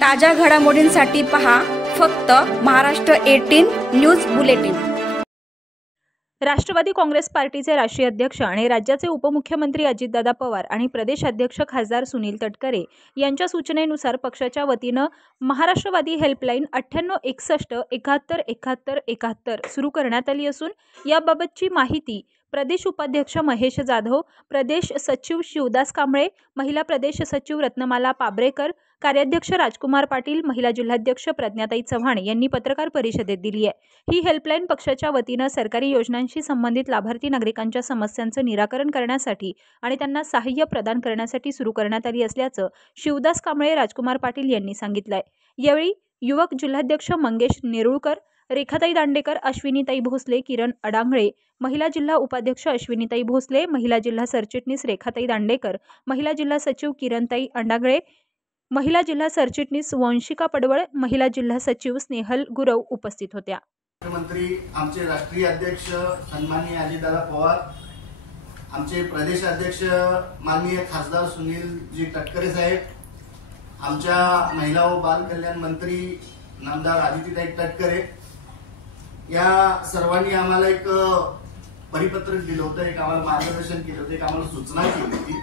ताज्या घडामोडींसाठी पहा फक्त महाराष्ट्र 18 न्यूज बुलेटिन। राष्ट्रवादी काँग्रेस पार्टीचे राष्ट्रीय अध्यक्ष आणि राज्याचे उपमुख्यमंत्री अजितदादा पवार आणि प्रदेश अध्यक्ष खासदार सुनील तटकरे यांच्या सूचनेनुसार पक्षाच्या वतीने महाराष्ट्रवादी हेल्पलाईन 9861 71 71 71 सुरू करण्यात आली असून याबाबतची माहिती प्रदेश उपाध्यक्ष महेश जाधव, प्रदेश सचिव शिवदास कांबळे, महिला प्रदेश सचिव रत्नमाला पाब्रेकर, कार्याध्यक्ष राजकुमार पाटील, महिला जिल्हाध्यक्ष प्रज्ञाताई चव्हाण यांनी पत्रकार परिषदेत दिली आहे। ही हेल्पलाईन पक्षाच्या वतीने सरकारी योजनांशी संबंधित लाभार्थी नागरिकांच्या समस्यांचे निराकरण करण्यासाठी आणि त्यांना सहाय्य प्रदान करण्यासाठी सुरू करण्यात आली असल्याचं शिवदास कांबळे, राजकुमार पाटील यांनी सांगितलं आहे। यावेळी युवक जिल्हाध्यक्ष मंगेश नेरुळकर, रेखाताई दांडेकर, अश्विनीताई भोसले, किरण अडांगळे, महिला जिल्हा उपाध्यक्ष अश्विनीताई भोसले, महिला जिल्हा सरचिटणीस रेखाताई दांडेकर, महिला जिल्हा सचिव किरणताई अडांगळे, महिला जिल्हा सरचिटणीस वंशिका पडवळ, महिला जिल्हा सचिव स्नेहल गुरव उपस्थित होत्या। मुख्यमंत्री आमचे राष्ट्रीय अध्यक्ष सन्माननीय अजितदादा पवार, आमचे प्रदेश अध्यक्ष माननीय खासदार सुनील जी तटकरे साहेब, आमच्या महिला व बाल कल्याण मंत्री नामदार आदितीताई तटकरे, या सर्वांनी आम्हाला एक परिपत्रक दिलं होतं, एक आम्हाला मार्गदर्शन केलं होतं, एक आम्हाला सूचना केली होती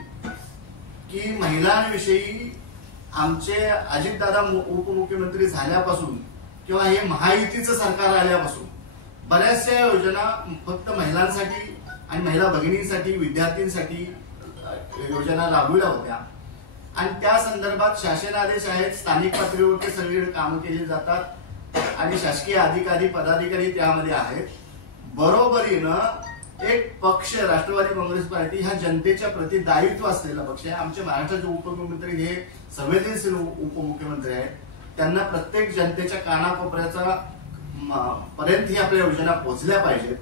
की महिलांविषयी आमचे अजितदादा उपमुख्यमंत्री झाल्यापासून किंवा हे महायुतीचं सरकार आल्यापासून बऱ्याचशा योजना फक्त महिलांसाठी आणि महिला भगिनींसाठी, विद्यार्थ्यांसाठी योजना राबविल्या होत्या आणि त्या संदर्भात शासनादेश आहेत, स्थानिक पातळीवर ते सगळीकडे काम केली जातात आणि शासकीय अधिकारी पदाधिकारी त्यामध्ये आहेत। बरोबरीनं एक पक्ष राष्ट्रवादी काँग्रेस पार्टी ह्या जनतेच्या प्रति दायित्व असलेला पक्ष आहे। आमचे महाराष्ट्राचे उपमुख्यमंत्री हे संवेदनशील उपमुख्यमंत्री आहेत, त्यांना प्रत्येक जनतेच्या कानाकोपऱ्याचा पर्यंत ही आपल्या योजना पोहोचल्या पाहिजेत।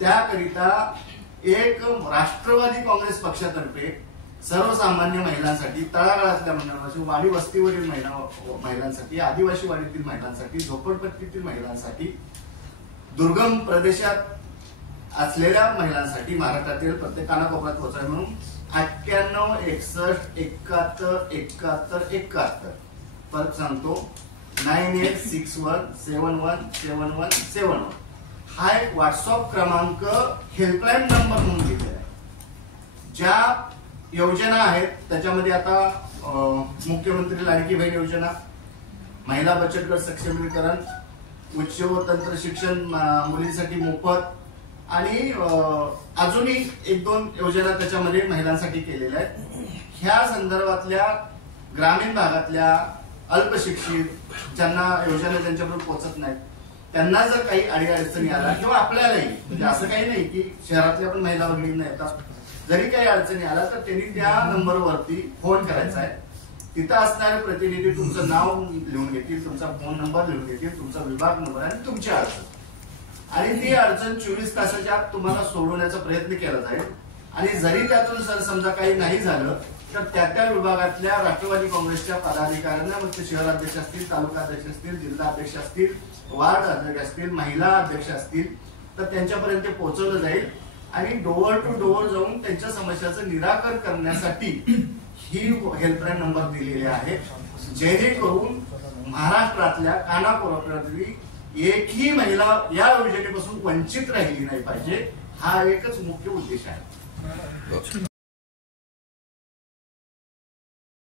त्याकरिता एक राष्ट्रवादी काँग्रेस पक्षातर्फे सर्वसामान्य महिलांसाठी, तळागाळातल्या महिलांसाठी, वाडी वस्तीवरील महिलांसाठी, आदिवासी वाडीतील महिलांसाठी, झोपडपट्टीतील महिलांसाठी, दुर्गम प्रदेशात असलेल्या महिलांसाठी महाराष्ट्रातील प्रत्येक कानाकोपऱ्यात पोहोचावे म्हणून 9861 71 71 71 परत सांगतो 9861 71 71 71 हा एक व्हॉट्सअप क्रमांक हेल्पलाईन नंबर म्हणून दिलेला आहे। ज्या योजना आहेत त्याच्यामध्ये आता मुख्यमंत्री लाडकी बहीण योजना, महिला बचत गट सक्षमीकरण, उच्च व तंत्र शिक्षण मुलींसाठी मोफत आणि अजूनही 1-2 योजना त्याच्यामध्ये महिलांसाठी केलेल्या आहेत। ह्या संदर्भातल्या ग्रामीण भागातल्या अल्पशिक्षित ज्यांना योजना ज्यांच्यापर्यंत पोहोचत नाहीत त्यांना जर काही अडीअडचणी आला किंवा आपल्यालाही, म्हणजे असं काही नाही की शहरातल्या पण महिला भगिनींना येतात, जरी काही अडचणी आला तर त्यांनी त्या नंबरवरती फोन करायचा आहे। तिथं असणारे प्रतिनिधी तुमचं नाव लिहून घेतील, तुमचा फोन नंबर लिहून घेतील, तुमचा विभाग नंबर आणि तुमची अडचण, आणि ती अडचण 24 तासाच्या आत तुम्हाला सोडवण्याचा प्रयत्न केला जाईल। आणि जरी त्यातून समजा काही नाही झालं तर त्या विभागातल्या राष्ट्रवादी काँग्रेसच्या पदाधिकाऱ्यांना, मग ते शहर अध्यक्ष असतील, तालुका अध्यक्ष असतील, जिल्हा अध्यक्ष असतील, वार्ड अध्यक्ष असतील, महिला अध्यक्ष असतील, तर त्यांच्यापर्यंत पोहोचवलं जाईल आणि डोअर टू डोअर जाऊन त्यांच्या समस्याचं निराकरण करण्यासाठी ही हेल्पलाईन नंबर दिलेले आहे, जेणेकरून महाराष्ट्रातल्या कानाकोपऱ्यातली एकही महिला या योजनेपासून वंचित राहिली नाही पाहिजे, हा एकच मुख्य उद्देश आहे।